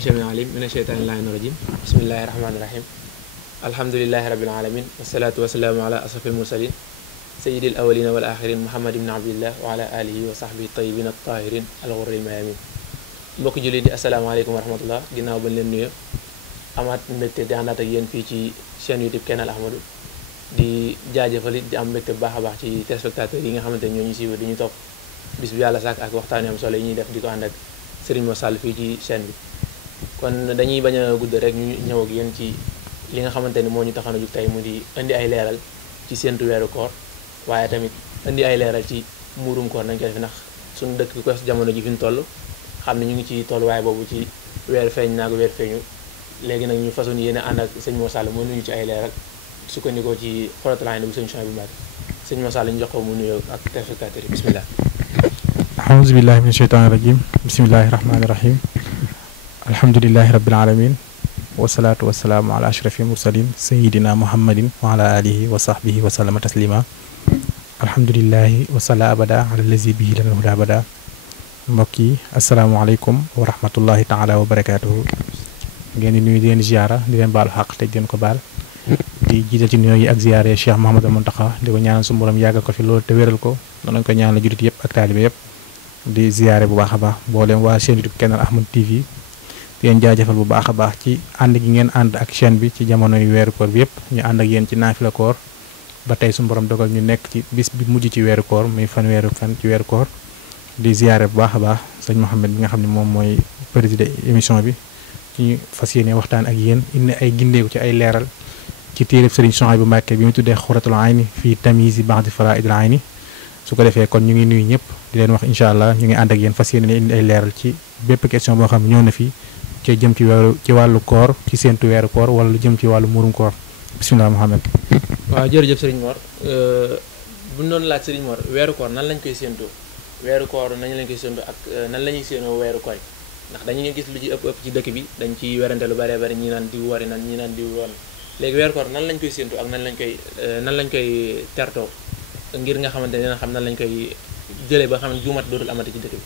billahi samiil alim mina sheytaani llaahi rajim bismillahi rahmaani rahim alhamdulilahi rabbil alamin wasalaatu wasalaamu ala asrafil mursalin sayyidil awalina wal axirin muhammad ibn abdillah wa ala alihi wa sahbihi tayyibin at-tahirin al-ghurril mayamin mbokki jullit di asalaamaaleykum wa rahmatullah ginnaaw bañ leen nuyoo amaat mbégte di àndaat ak yéen fii ci chaîne YouTube Kennal Ahmadou di jaajëfal it di am mbégte bu baax a baax ci téléspectateurs yi nga xamante ne ñoo ñu siiwee di ñu topp bis bi yàlla sàkk ak waxtaan yu am solo yi ñuy def di ko ànd ak Serigne Mor Sall fii ci chaîne bi kon dañuy bañ a gudd rek ñu ñëw ak yéen ci li nga xamante ni moo ñu taxoon a jug tey mu di indi ay leeral ci séentu weeru koor waaye tamit indi ay leeral ci muurum koor nañ ko def ndax suñu dëkk ko jamono ji fi ñu toll xam ne ñu ngi ci tolluwaay boobu ci weer feeñ naag weer feeñu léegi nag ñu façon yéene ànd ak sëñ Mor Sall moo nuyu ci ay leeral sukkandikoo ci Xuratul Ayni bu sëñ Chouaïbou Mbacké sëñ Mor Sall ñu jox ko mu nuyoo ak téléspectateurs yi bismillah aouzu billahi min sheytaani rajim bismillahi rahmaani rahim alhamdulilahi rabbil alamin wasalaatu wasalaamu ala ashrafil mursalin sayidina muhammadin wa ala alihi wa sahbihi wa sallama taslima alhamdulilahi wasala abada ala lazi bihi lana huda abada mbokk yi asalaamaaleykum wa rahmatullahi taala wa barakatuhu ngeen di nuyu di leen ziara di leen baalu xaq te di leen ko baal di jiital ci nuyoo yi ak ziyaare Cheikh Mouhamadou Mountakha di ko ñaanal su borom yàggal ko fi loolu te wéral ko noonu lañ ko ñaanal jullit yëpp ak taalibe yëpp di ziyaare bu baax a baax mboolem waa chaîne YouTube Kennal Ahmadou TV di leen jaajëfal bu baax a baax ci ànd gi ngeen ànd ak chaîne bi ci jamono yu weeru koor bi yëpp ñu ànd ak yéen ci naafila koor ba tey su borom dogal ñu nekk ci bis bi mujj ci weeru koor muy fanweeru fan ci weeru koor di ziyaare bu baax a baax sëñ Mouhamed bi nga xam ne moom mooy président émission bi ci ñu fas yéene waxtaan ak yéen indi ay gindeeku ci ay leeral ci téereb Serigne Chouaïbou Mbacké bi mu tuddee Xuratul Ayni fii tamyizi ba'di faraa'idil ayni su ko defee kon ñu ngi nuyu ñëpp di leen wax incha allah ñu ngi ànd ak yéen fas yéene indi ay leeral ci bépp question boo xam ne ñëw na fi ci jëm ci wàllu koor ci séentu weeru koor wala lu jëm ci wàllu murum koor bisimilah Mouhamed. waaw jërëjëf Serigne Mor bu ñu doon laaj Serigne Mor weeru koor nan lañ koy séentoo weeru koor nañ lañ koy séentoo ak nan la ñuy séenoo weeru koor ndax dañuy gis lu ci ëpp ci dëkk bi dañ ci werante lu bëree bëri ñi naan diw wari nan ñi naan diw woon léegi weeru koor nan lañ koy séentoo ak nan lañ koy tertoo ngir nga xamante ne dina xam nan lañ koy jëlee ba xam ne juumat dootul amati ci dëkk bi.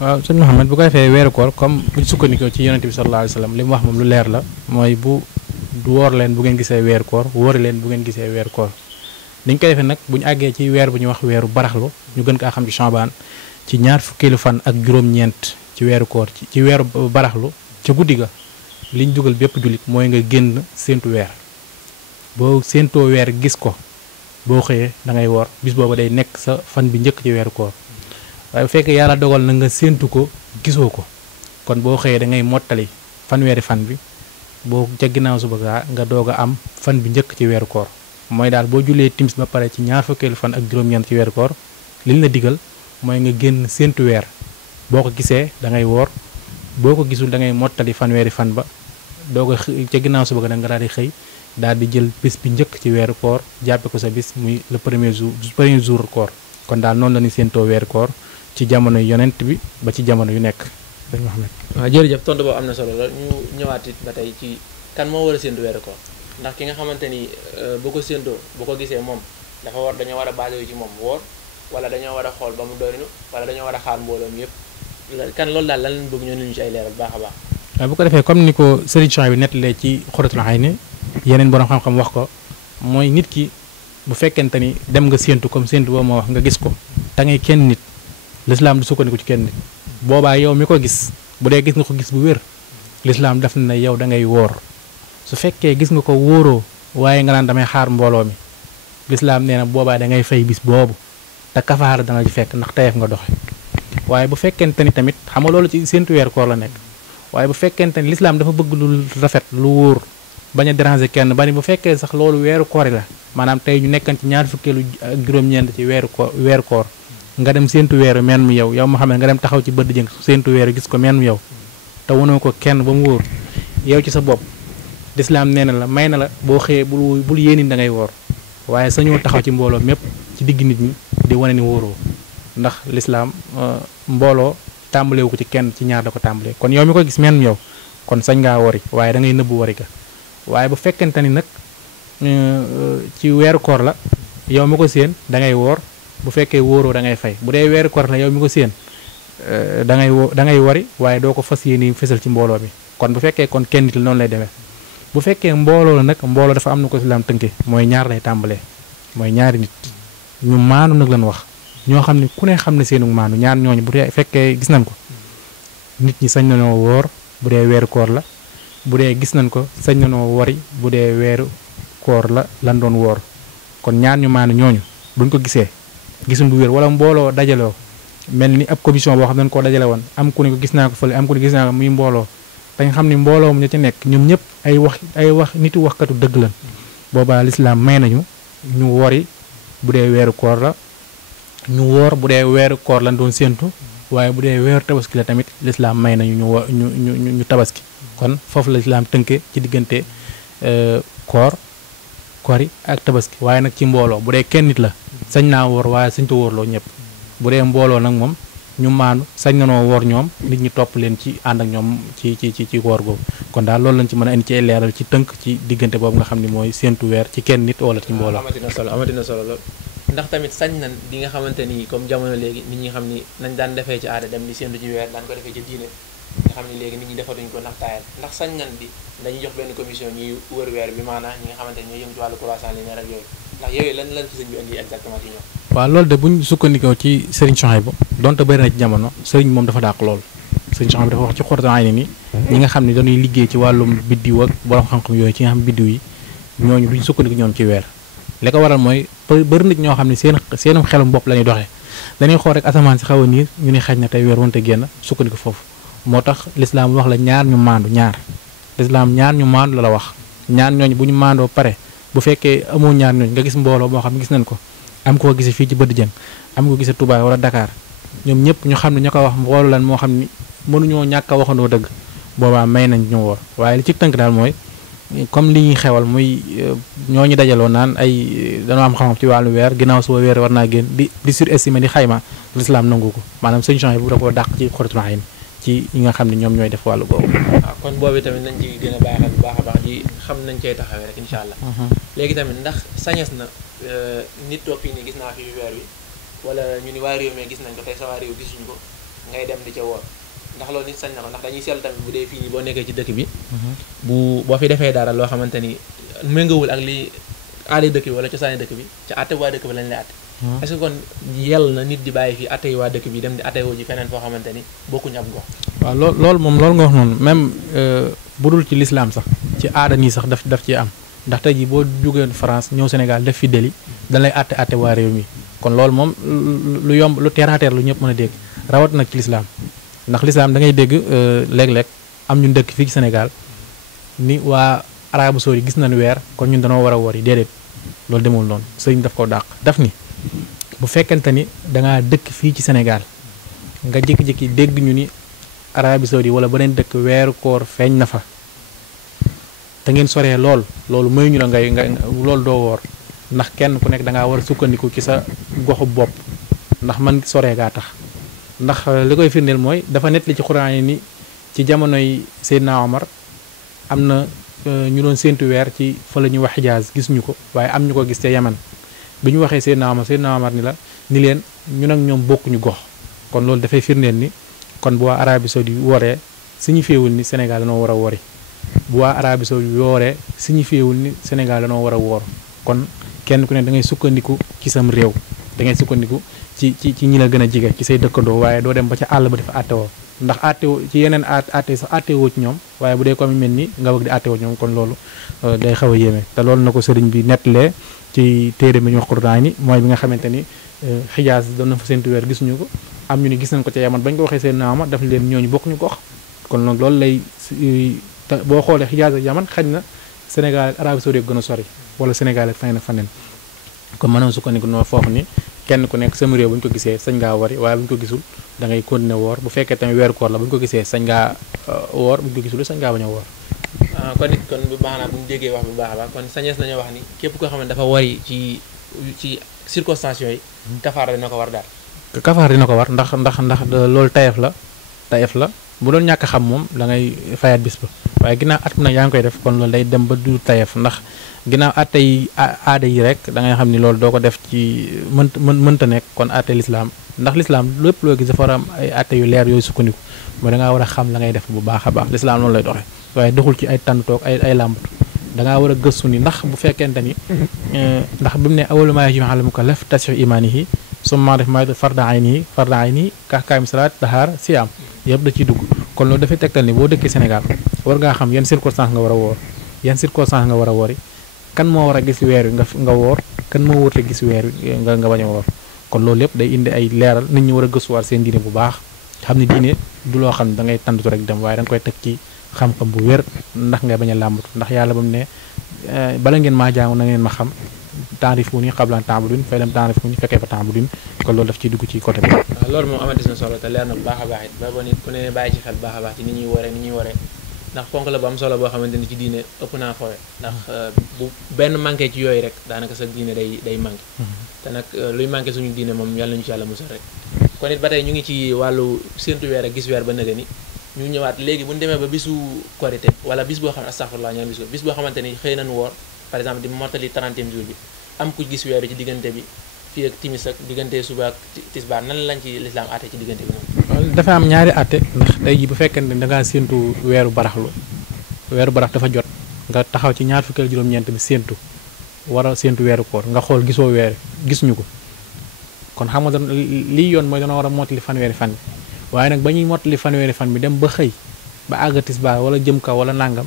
waaw sëñ Mouhamed bu ko defee weeru koor comme buñ sukkandikoo ci yonente bi sallallahu alayhi wa sallam li mu wax moom lu leer la mooy bu woor leen bu ngeen gisee weeru koor woori leen bu ngeen gisee weeru koor niñ koy defee nag bu ñu àggee ci weer bu ñuy wax weeru baraxlu ñu gën kaa xam ci Shaabaan ci ñaar fukkeelu fan ak juróom-ñeent ci weeru koor ci weeru baraxlu ca guddi ga liñ dugal bépp jullit mooy nga génn séentu weer boo séentoo weer gis ko boo xëyee da ngay woor bis booba day nekk sa fan bi njëkk ci weeru koor waaye bu fekkee yàlla dogal na nga séentu ko gisoo ko kon boo xëyee da ngay mottali fanweeri fan bi boo ca ginnaaw suba nga doog a am fan bi njëkk ci weeru koor mooy daal boo jullee timis ba pare ci ñaar fukkeelu fan ak juróom-ñeent ci weeru koor liñ la digal mooy nga génn séentu weer boo ko gisee da ngay woor boo ko gisul da ngay mottali fanweeri fan ba doog a ca ginnaaw suba da nga daal di xëy daal di jël bis bi njëkk ci weeru koor jàppe ko sa bis muy le premier jour koor kon daal noonu la ñuy séentoo weeru koor ci jamono yonent bi ba ci jamono yu nekk dañ wax nag. waaw jërëjëf tontu boobu am na solo la ñu ñëwaat it ba tey ci kan moo war a séentu weeru koor ndax ki nga xamante ni bu ko séentoo bu ko gisee moom dañoo war a basé ci moom woor wala dañoo war a xool ba mu doynu wala dañoo war a xaar mbooloo mi yëpp kan loolu daal lan lañ bëgg ñu ci ay leeral baax a baax. waaw bu ko defee comme ni ko Serigne Chouaïbou bi nettalee ci Xuratul Ayni yeneen borom xam-xam wax ko mooy nit ki bu fekkente ni dem nga séentu comme séentu boobu moo wax nga gis ko te ngay kenn nit lislaam du sukkandiku ci kenn nit boobaa yow mi ko gis bu dee gis nga ko gis bu wér lislaam def na yow da ngay woor su fekkee gis nga ko wóoroo waaye nga naan damay xaar mbooloo mi lislaam nee na boobaa da ngay fay bis boobu te kafaara dana ci fekk ndax tayef nga doxe waaye bu fekkente ni tamit xam nga loolu ci séentu weeru koor la nekk waaye bu fekkente ni lislaam dafa bëgg lu rafet lu wóor bañ a déranger kenn ba ni bu fekkee sax loolu weeru koor la maanaam tey ñu nekkan ci ñaar fukkeelu ak juróom-ñeent ci weeru koor nga dem séentu weeru men mu yow moo xam ne nga dem taxaw ci bëdd jëng séentu weeru gis ko men mu yow te wanoo ko kenn ba mu wóor yow ci sa bopp lislaam nee na la may na la boo xëyee bul yéeni da ngay woor waaye sañoo taxaw ci mbooloo mépp ci digg nit ñi di wane ni wóoroo ndax lislaam mbooloo tàmbalewu ko ci kenn ci ñaar da ko tàmbalee kon yow mi ko gis men mu yow kon sañ ngaa wori waaye da ngay nëbbu wori ga waaye bu fekkente ni nag ci weeru koor la yow mi ko séen da ngay woor bu fekkee wóoroo da ngay fay bu dee weeru koor la yow mi ko séen da ngay wori waaye doo ko fas yéene fësal ci mbooloo mi kon bu fekkee kon kenn nit la noonu lay demee bu fekkee mbooloo la nag mbooloo dafa am na ko lislaam tënke mooy ñaar lay tàmbalee mooy ñaari nit ñu maanu nag lañ wax ñoo xam ne ku ne xam ne seenu maanu ñaar ñooñu bu dee fekkee gis nañ ko nit ñi sañ nañoo woor bu dee weeru koor la bu dee gis nañ ko sañ nañoo wori bu dee weeru koor la lan doon woor kon ñaar ñu maanu ñooñu buñ ko gisee gisuñ bu wér wala mbooloo dajaloo mel ni ab commission boo xam ne dañ koo dajale woon am ku ne ko gis naa ko fële am ku ne gis naa ko muy mbooloo te nga xam ne mbooloo mu ña ci nekk ñoom ñëpp ay wax nitu waxkatu dëgg lan boobaa lislaam may nañu ñu wori bu dee weeru koor la ñu woor bu dee weeru koor lañ doon séentu waaye bu dee weeru tabaski la tamit lislaam may nañu ñu tabaski kon foofu la lislaam tënke ci diggante kori ak tabaski waaye nag ci mbooloo bu dee kenn nit la sañ naa woor waaye sañ to wóorloo ñëpp bu dee mbooloo nag moom ñu maanu sañ nanoo woor ñoom nit ñi topp leen ci ànd ak ñoom ci woor googu kon daal loolu lañ ci mën a indi ci ay leeral ci tënk ci diggante boobu nga xam ne mooy séentu weer ci kenn nit wala ci mbooloo. amatina solo lool ndax tamit sañ nañ di nga xamante ni comme jamono léegi nit ñi xam ni nañ daan defee ci aada dem di séentu ci weer daan ko defee ci diine nga xam ne léegi nit ñi defatuñ ko ndax taayal ndax sañ nañ di dañuy jox benn commission ñuy wër weer bi maanaam ñi nga xamante ni ñooy yëngu ci wàllu croissant linéaire ak yooyu ndax yooyu lan fi sëñ bi indi exactement ci ñoom. waaw loolu de buñ sukkandikoo ci Serigne Souhaïbou donte bëri na ci jamono Serigne moom dafa dàq lool Serigne Souhaïbou dafa wax ci Xuratul Ayni ni ñi nga xam ne dañuy liggéey ci wàllum biddiw ak borom xam-xam yooyu ci nga xam biddiw yi ñooñu duñ sukkandiku ñoom ci weer li ko waral mooy bëri nit ñoo xam ne seenum xelum bopp la ñuy doxee dañuy xool rek asamaan si xaw a niir ñu ne xaj na tey weer wante génn sukkandiku foofu moo tax lislaam wax la ñaar ñu maandu lislaam ñaar ñu maandu la wax ñaar ñooñu bu ñu maandoo pare bu fekkee amoo ñaar ñooñu nga gis mbooloo moo xam ne gis nañ ko am ko gisee fii ci Bët Jeng am ko gisee Touba wala Dakar ñoom ñëpp ñu xam ne ña ko wax mbooloo lan moo xam ni mënuñoo ñàkk a waxandoo dëgg boobaa may nañ ñu woor waaye li ci tënk daal mooy comme li ñuy xewal muy ñooñu dajaloo naan ay dañoo am xam-xam ci wàllu weer ginnaaw suba weer war naa génn di surestimer di xayma lislaam nangu ko maanaam sëñ Jean bu da koo dàq ci Xuratul Ayni ci ñi nga xam ne ñoom ñooy def wàllu boobu. waaw kon boobu tamit nañ ci gën a bàyyi xel bu baax a baax di xam nañ cay taxawee rek incha allah. léegi tamit ndax sañes na nit toog fii nii gis naa fi weer wi wala ñu ni waa réew mi gis nañ ko tey sa waa réew gisuñu ko ngay dem di ca woor ndax loolu nit sañ na ko ndax dañuy seetlu tamit bu dee fii nii boo nekkee ci dëkk bi. boo fi defee dara loo xamante ni méngawul ak li aada dëkk bi wala cosaani dëkk bi ca àtte waa dëkk bi lañ lay àtte. est-ce que kon yell na nit di bàyyi fii atte yi waa dëkk bi dem di atte woo ji feneen foo xamante ni bokkuñu ab gox. waaw loolu nga wax noonu même bu dul ci lislaam sax ci aada nii sax daf ci am ndax tey jii boo jógeen France ñëw Sénégal def fi délit dañ lay atte waa réew mi kon loolu moom lu yomb lu terre à terre lu ñëpp mën a dégg rawat nag ci lislaam ndax lislaam da ngay dégg léeg-léeg am ñun dëkk fii ci Sénégal ni waa Arabie Saoudite gis nañu weer kon ñun dañoo war a wori déedéet loolu demul noonu sëriñ daf ko dàq daf ni bu fekkente ni dangaa dëkk fii ci Sénégal nga jékki-jékki dégg ñu ni Arabie Saoudite wala beneen dëkk weeru koor feeñ na fa te ngeen soree loolu may ñu la nga loolu doo woor ndax kenn ku nekk dangaa war a sukkandiku ci sa goxu bopp ndax man soree gaa tax ndax li koy firndeel mooy dafa net li ci Xuraan yi ni ci jamonoy Seydina Omar am na ñu doon séentu weer ci fa la ñuy wax Xijaaz gisuñu ko waaye am ñu ko gis te Yaman bi ñu waxee Seydina Omar ni leen ñun ak ñoom bokkuñu gox kon loolu dafay firndeel ni kon bu waa Arabie Saoudite wooree signifiewul ni Sénégal dañoo war a wori bu waa Arabie Saoudite wooree signifiewul ni Sénégal dañoo war a woor kon kenn ku ne da ngay sukkandiku ci sam réew da ngay sukkandiku ci ñi la gën a jige ci say dëkkandoo waaye doo dem ba ca àll ba dafa àtte woo ndax àtte ci yeneen àtte sax àtte woo ci ñoom waaye bu dee comme mel ni nga bëgg di àtte woo ñoom kon loolu day xaw a yéeme te loolu na ko sëriñ bi nettalee ci téere bi ñu wax Xuratul Ayni mooy bi nga xamante ni Xijaaz doon na fa séntu weer gisuñu ko am ñu ni gis nañ ko ca Yaman bañ ko waxee seen naama daf leen ñooñu bokkuñu gox kon nag loolu lay boo xoolee Xijaaz ak Yaman xaj na Sénégal ak Arabie Saoudite gën a sori wala Sénégal ak feneen ak feneen kon mënoon sukkandiku noonu foofu ni kenn ku nekk sama réew bu ñu ko gisee sañ ngaa wari waaye bu ñu ko gisul da ngay continuer woor bu fekkee tamit weeru koor la bu ñu ko gisee sañ ngaa woor bu ñu ko gisul sañ ngaa bañ a woor. kon bu baax naa bu ñu déggee wax bu baax a baax kon sañees nañoo wax ni képp koo xam ne dafa wari ci circonstances yooyu kafaara dina ko war daal. kafaara dina ko war ndax loolu tayef la bu doon ñàkk xam moom da ngay fayaat bis ba waaye ginnaaw at nag yaa ngi koy def kon loolu day dem ba du tayef ndax ginnaaw attey aada yi rek da ngay xam ni loolu doo ko def ci mënta nekk kon atte lislaam ndax lislaam lépp loo gis dafa war a am ay atte yu leer yooyu sukkandiku mooy da ngaa war a xam la ngay def bu baax a baax lislaam loolu lay doxee waaye doxul ci ay tànn toog ay làmbatu da ngaa war a gëstu ni ndax bu fekkente ni ndax bi mu ne awwalu maa yajibu alal mukallaf tasxiix imaanihi summa def ma farda aynihi kaakaami salaat dahaar siyaam yëpp da ciy dugg kon loolu dafay tegtal ni boo dëkkee Sénégal war ngaa xam yan circonstance nga war a woor yan circonstance nga war a woori kan moo war a gis weer wi nga woor kan moo wërte gis weer wi nga bañ a woor kon loolu lépp day indi ay leeral nit ñi war a gëstuwaat seen diine bu baax xam ne diine du loo xam ne da ngay tàndatu rek dem waaye da nga koy teg ci xam-xam bu wér ndax ngay bañ a làmbatu ndax yàlla ba mu ne bala ngeen maa jaamu na ngeen ma xam taarifuuni qabla ta'budun fa lam taarifuuni fa kayfa ta'budun kon loolu daf ciy dugg ci côté bi. waaw loolu moom amatis na solo te leer na bu baax a baax it ba ba nit ku ne bàyyi ci xel bu baax a baax ci ni ñuy waree ndax ponk la bu am solo boo xamante ni ci diine ëpp naa foowe ndax bu benn manqué ci yooyu rek daanaka sa diine day manqué te nag luy manqué suñu diine moom yàlla nañu ci yàlla musal rek kon it ba tey ñu ngi ci wàllu séntu weer ak gis weer ba nëga ni ñu ñëwaat léegi bu ñu demee ba bisu korité wala bis boo xam ne astafurlah ñaan bis boo xamante ni xëy nañu woor par exemple di mottali 30e jour bi am ku gis weeru ci diggante bi fii ak timis ak diggante suba ak tisbaar nan lañ ci lislaam àtte ci diggante bi moom. dafa am ñaari àtte ndax tey ji bu fekkente ni da ngaa séentu weeru baraxlu weeru barax dafa jot nga taxaw ci ñaar fukki ak juróom-ñeent bi séentu war a séentu weeru koor nga xool gisoo weer gis ñu ko kon xam nga lii yoon mooy dana war a mottali fanweeri fan bi waaye nag ba ñuy mottali fanweeri fan bi dem ba xëy ba àgg tisbaar wala jëm kaw wala nàngam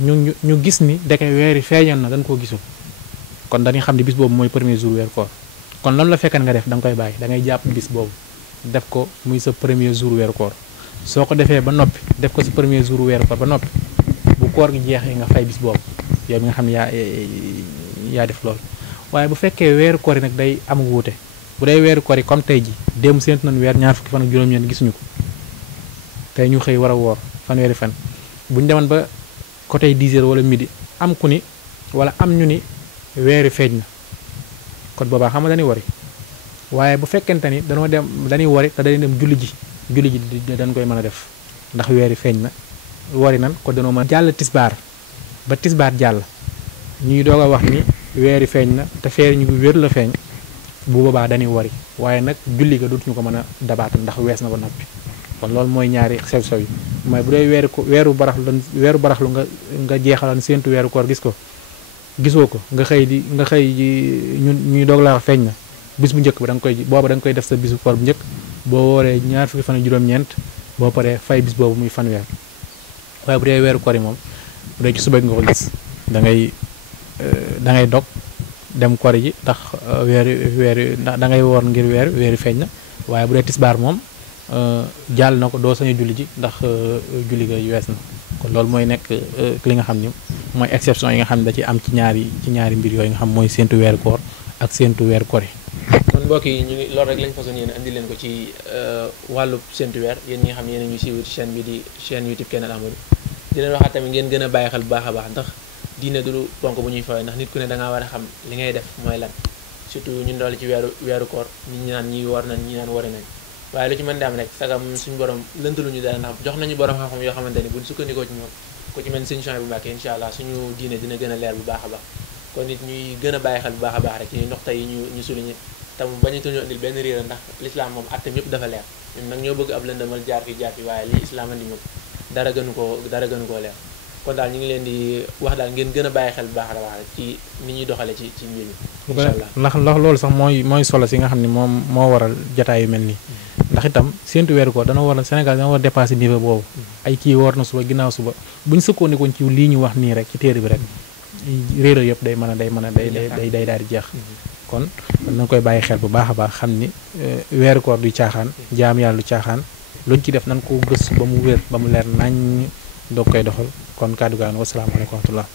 ñu gis ni deke weeri feeñoon na dañ koo gisul kon dañuy xam ne bis boobu mooy premier jour weeru koor kon lan la fekkan nga def da nga koy bàyyi da ngay jàpp bis boobu def ko muy sa premier jour weeru koor soo ko defee ba noppi def ko sa premier jour weeru koor ba noppi bu koor gi jeexee nga fay bis boobu yow mi nga xam ne yaa def loolu waaye bu fekkee weeru koor yi nag day am wuute bu dee weeru koor yi comme tey ji démb séentu nañ weer ñaar fukki fan ak juróom-ñeent gisuñu ko tey ñu xëy war a woor fanweeri fan buñu demoon ba côté 10 heures wala midi am ku ni wala am ñu ni weeri feeñ na kon boobaa xam nga dañuy wari waaye bu fekkente ni dañuy wari te dañuy dem julli ji dañ koy mën a def ndax weeri feeñ na wari nan ko dañoo mën jàll tisbaar ba tisbaar jàll ñuy doog a wax ni weeri feeñ na te feeri ñu wér la feeñ bu boobaa dañuy wari waaye nag julli ga dootuñu ko mën a dabaat ndax wees na ba noppi kon loolu mooy ñaari sew-sew yi mooy bu dee weeru baraxlu nga jeexalan séentu weeru koor gis ko gisoo ko nga xëy ñuy doog laa wax feeñ na bis bu njëkk ba da nga koy def sa bisu koor bu njëkk boo wooree ñaar fukki fan ak juróom-ñeent boo paree fay bis boobu muy fanweer waaye bu dee weeru koor yi moom bu dee ci suba nga ko gis da ngay dog dem koor ji ndax da ngay woor ngir weeri feeñ na waaye bu dee tisbaar moom jàll na ko doo sañu julli ji ndax julli ga wees na kon loolu mooy nekk li nga xam ni mooy exception yi nga xam ne da ci am ci ñaari mbir yooyu nga xam mooy séentu weeru koor ak séentu weeru koor yi. kon mbokk yi ñu ngi loolu rek lañ façon yéen andi leen ko ci wàllu séentu weer yéen ñi nga xam ne yéen ñu siiw ci chaîne bi di chaîne YouTube Kenal Amadou di leen waxaat tamit ngeen gën a bàyyi xel bu baax a baax ndax diine du lu ponk bu ñuy fawee ndax nit ku ne da ngaa war a xam li ngay def mooy lan surtout ñun doole ci weeru koor ñi naan ñi war nañ ñi naan wari nañ waaye lu ci mën di am rek sagam suñu borom lëntaluñu dara ndax jox nañu borom xam-xam yoo xamante ni buñ sukkandikoo ci ñoom ku ci mel sëñ Chouaïbou Mbacké incha allah suñu diine dina gën a leer bu baax a baax kon nit ñuy gën a bàyyi xel bu baax a baax rek ci ndox tey ñu souligné tam bañatuñu indil benn réer ndax l'islam moom attem yëpp dafa leer ñun nag ñoo bëgg ab lëndëmal jaar fi waaye li islam andi moom dara gënu koo leer kon daal ñu ngi leen di wax daal ngeen gën a bàyyi xel bu baax a baax rek ci ni ñuy doxale ci mbir mi incha allah ndax loolu sax mooy solo si nga xam ne moom moo waral jotaay yu mel nii ndax itam séentu weeru ko dana war a Sénégal dana war a dépassé niveau boobu ay kii woor na suba ginnaaw suba buñ sëkkoonikoon ci lii ñu wax nii rek ci téere bi rek réeral yëpp day daal di jeex kon na koy bàyyi xel bu baax a baax xam ni weeru koor du caaxaan jaam yàlla du caaxaan luñ ci def nan ko gës ba mu wér ba mu leer nañ doog koy doxal kon kàddu gaa wasalaamaaleykum wa rahmatullah